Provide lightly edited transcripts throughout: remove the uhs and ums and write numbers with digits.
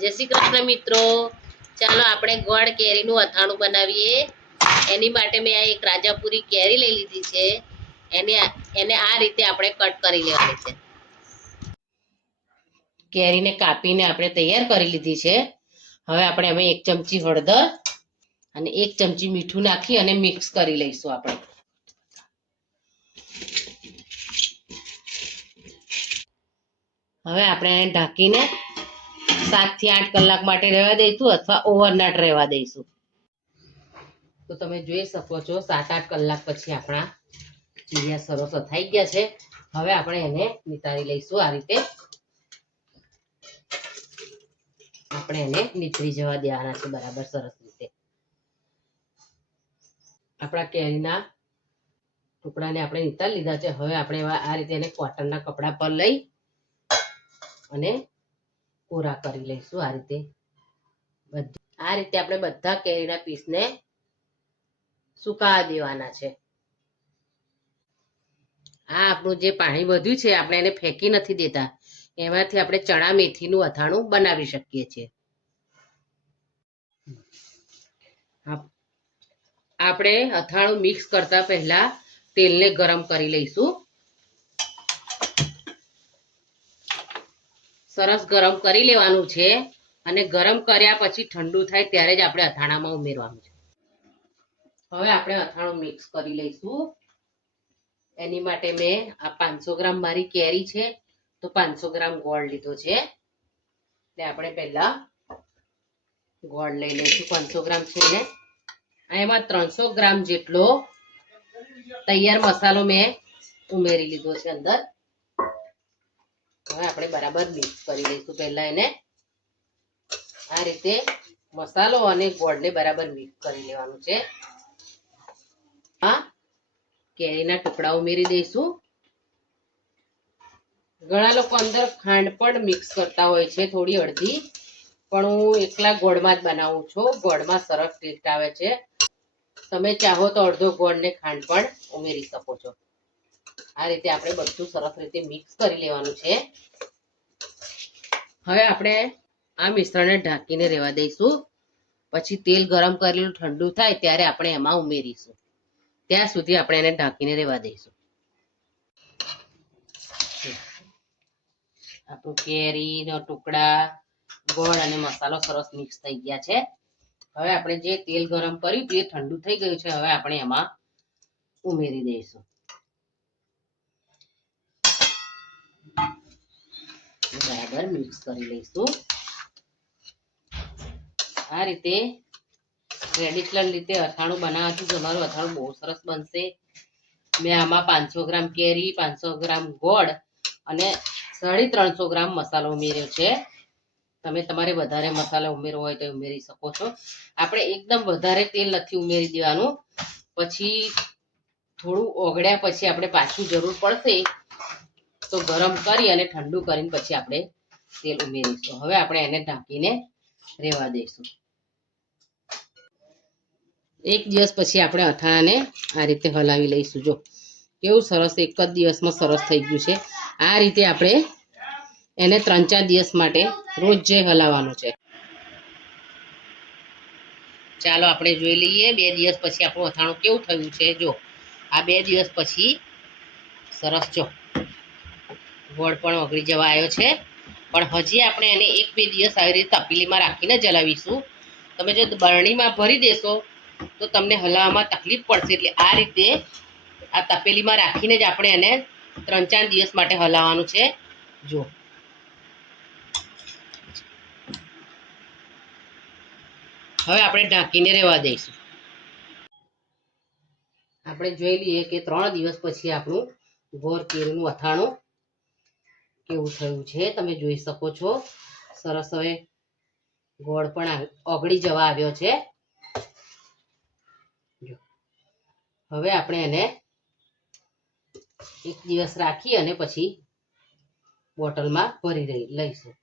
જય શ્રી કૃષ્ણ મિત્રો, ચાલો આપણે ગોળ કેરીનું અથાણું બનાવીએ। એની માટે મેં આ એક રાજાપુરી કેરી લઈ લીધી છે। એને આ રીતે આપણે કટ કરી લેવાની છે। કેરીને કાપીને આપણે તૈયાર કરી લીધી છે। હવે આપણે એમાં 1 ચમચી હળદર અને 1 ચમચી મીઠું નાખી અને મિક્સ કરી લઈશું। આપણે હવે આપણે ઢાંકીને 7 થી 8 કલાક માટે રહેવા દઈશું અથવા ઓવરનાઇટ રહેવા દઈશું। તો તમે જોઈ શકો છો 7-8 કલાક પછી આપણા ચીરિયા સરસ થઈ ગયા છે। હવે આપણે એને નિતારી લઈશું। આ રીતે આપણે એને નીતરી જવા દેવાના છે બરાબર સરસ રીતે। આપણા કેરીના ટુકડાને આપણે નીતારી લીધા છે। હવે આપણે આ રીતે એને કોટનના કપડા પર લઈ અને કોરા કરી લઈશું। આ રીતે આપણે બધા કેરીના પીસને સુકાવા દેવાના છે। આ આપણું જે પાણી વધ્યું છે આપણે એને ફેંકી નથી દેતા, એમાંથી આપણે ચણા મેથીનું અથાણું બનાવી શકીએ છીએ। આપણે અથાણું મિક્સ કરતા પહેલા તેલને ગરમ કરી લઈશું। સરસ ગરમ કરી લેવાનું છે અને ગરમ કર્યા પછી ઠંડુ થાય ત્યારે જ આપણે અથાણામાં ઉમેરવાનું છે। હવે આપણે અથાણું મિક્સ કરી લઈશું। એની માટે મેં આ 500 ગ્રામ મારી કેરી છે તો 500 ગ્રામ ગોળ લીધો છે। એટલે આપણે પહેલા ગોળ લઈ લઈશું 500 ગ્રામ છે ને એમાં 300 ગ્રામ જેટલો તૈયાર મસાલો મેં ઉમેરી લીધો છે અંદર। હવે આપણે બરાબર મિક્સ કરી લઈશું। પહેલા એને આ રીતે મસાલો અને ગોળને બરાબર મિક્સ કરી લેવાનું છે। આ કેરીના ટુકડા ઉમેરી દઈશું। ઘણા લોકો અંદર ખાંડ પણ મિક્સ કરતા હોય છે, થોડી અડધી, પણ હું એકલા ગોળમાં જ બનાવું છું। ગોળમાં સરસ ટેસ્ટ આવે છે। તમે ચાહો તો અડધો ગોળ ને ખાંડ પણ ઉમેરી શકો છો। આ રીતે આપણે બધું સરસ રીતે મિક્સ કરી લેવાનું છે। હવે આપણે આ મિશ્રણને ઢાંકીને રહેવા દઈશું। પછી તેલ ગરમ કરેલું ઠંડુ થાય ત્યારે આપણે એમાં ઉમેરીશું। ત્યાં સુધી આપણે એને ઢાંકીને રહેવા દઈશું। આપણું કેરીનો ટુકડા, ગોળ અને મસાલો સરસ મિક્સ થઈ ગયા છે। હવે આપણે જે તેલ ગરમ કર્યું તે ઠંડુ થઈ ગયું છે। હવે આપણે એમાં ઉમેરી દઈશું। બરાબર મિક્સ કરી લઈશું। આ રીતે ટ્રેડિશનલ રીતે અથાણું બનાવવાથી તમારું અથાણું બહુ સરસ બનશે। મેં આમાં 500 ગ્રામ કેરી, 500 ગ્રામ ગોળ અને 350 ગ્રામ મસાલો ઉમેર્યો છે। તમે તમારે વધારે મસાલા ઉમેરવો હોય તો ઉમેરી શકો છો। આપણે એકદમ વધારે તેલ નથી ઉમેરી દેવાનું, પછી થોડું ઓગળ્યા પછી આપણે પાછું જરૂર પડશે તો ગરમ કરી અને ઠંડુ કરીને પછી આપણે તેલ ઉમેરીશું। હવે આપણે એને ઢાંકીને રહેવા દઈશું। 1 દિવસ પછી આપણે અથાણાને આ રીતે હલાવી લઈશું। જો કેવું સરસ, એક જ દિવસમાં સરસ થઈ ગયું છે। આ રીતે આપણે એને 3-4 દિવસ માટે રોજ હલાવવાનું છે। ચાલો આપણે જોઈ લઈએ 2 દિવસ પછી આપણું અથાણું કેવું થયું છે। જો આ 2 દિવસ પછી સરસ, જો ગોળ પણ ઓગળી જવા આવ્યો છે, પણ હજી આપણે એને 1-2 દિવસ આવી રીતે તપેલીમાં રાખીને જ હલાવીશું। તમે જો બરણીમાં ભરી દેશો તો તમને હલાવવામાં તકલીફ પડશે। એટલે આ રીતે આ તપેલીમાં રાખીને જ આપણે એને 3-4 દિવસ માટે હલાવવાનું છે। જો હવે આપણે ઢાંકીને રહેવા દઈશું। આપણે જોઈ લઈએ કે 3 દિવસ પછી આપણું ગોળ કેરીનું અથાણું કેવું થયું છે। તમે જોઈ શકો છો સરસ હવે ગોળ પણ ઓગળી જવા આવ્યો છે। હવે આપણે એને 1 દિવસ રાખી અને પછી બોટલમાં ભરી લઈશું।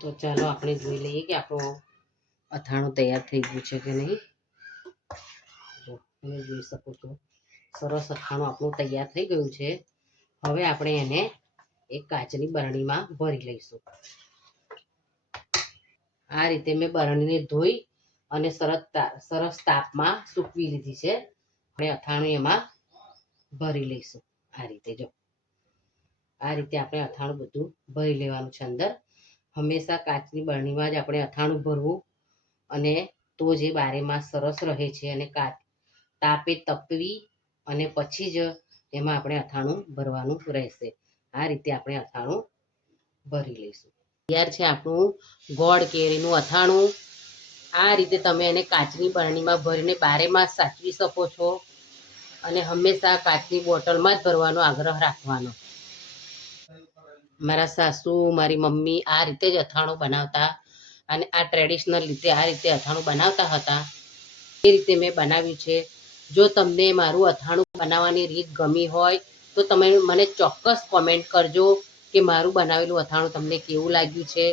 તો ચાલો આપણે જોઈ લઈએ કે આપણું અથાણું તૈયાર થઈ ગયું છે કે નહીં। જો તમે જોઈ શકો છો સરસ અથાણું આપણું તૈયાર થઈ ગયું છે। હવે આપણે એને એક કાચની બરણીમાં ભરી લઈશું। આ રીતે મેં બરણીને ધોઈ અને સરસ તાપમાં સૂકવી લીધી છે. આપણે અથાણું એમાં ભરી લઈશું. આ રીતે જો આ રીતે આપણે અથાણું બધું ભરી લેવાનું છે અંદર. હંમેશા કાચની બરણીમાં જ આપણે અથાણું ભરવું, અને તો જે બારેમાસ સરસ રહે છે. અને તાપે તપવી અને પછી જ એમાં આપણે અથાણું ભરવાનું રહેશે. આ રીતે આપણે અથાણું ભરી લઈશું. તૈયાર છે આપણું ગોળ કેરીનું અથાણું. આ રીતે તમે એને કાચની બરણીમાં ભરીને બારેમાસ સાચવી શકો છો. અને હંમેશા કાચની બોટલમાં જ ભરવાનો આગ્રહ રાખવાનો. મારા સાસુ, મારી મમ્મી આ રીતે જ અથાણું બનાવતા, અને આ ટ્રેડિશનલ રીતે આ રીતે અથાણું બનાવતા હતા. એ રીતે મેં બનાવ્યું છે. જો તમને મારું અથાણું બનાવવાની રીત ગમી હોય તો તમે મને ચોક્કસ કોમેન્ટ કરજો કે મારું બનાવેલું અથાણું તમને કેવું લાગ્યું છે.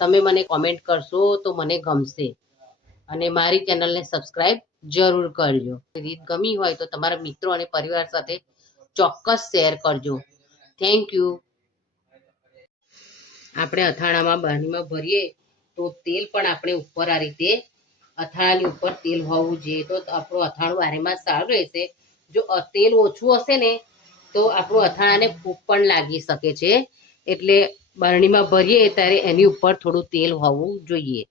તમે મને કોમેન્ટ કરશો તો મને ગમશે. અને મારી ચેનલને સબસ્ક્રાઈબ જરૂર કરજો. રીત ગમી હોય તો તમારા મિત્રો અને પરિવાર સાથે ચોક્કસ શેર કરજો. Thank you. આપણે અથાણામાં બરણીમાં ભરીએ તો તેલ પણ આપણે ઉપર આ રીતે અથાણાની ઉપર તેલ હોવું જોઈએ, તો આપણું અથાણું બારેમાસ સારું રહેશે. જો તેલ ઓછું હશે ને તો આપણું અથાણાને ફૂગ પણ લાગી શકે છે. એટલે બરણીમાં ભરીએ ત્યારે એની ઉપર થોડું તેલ હોવું જોઈએ.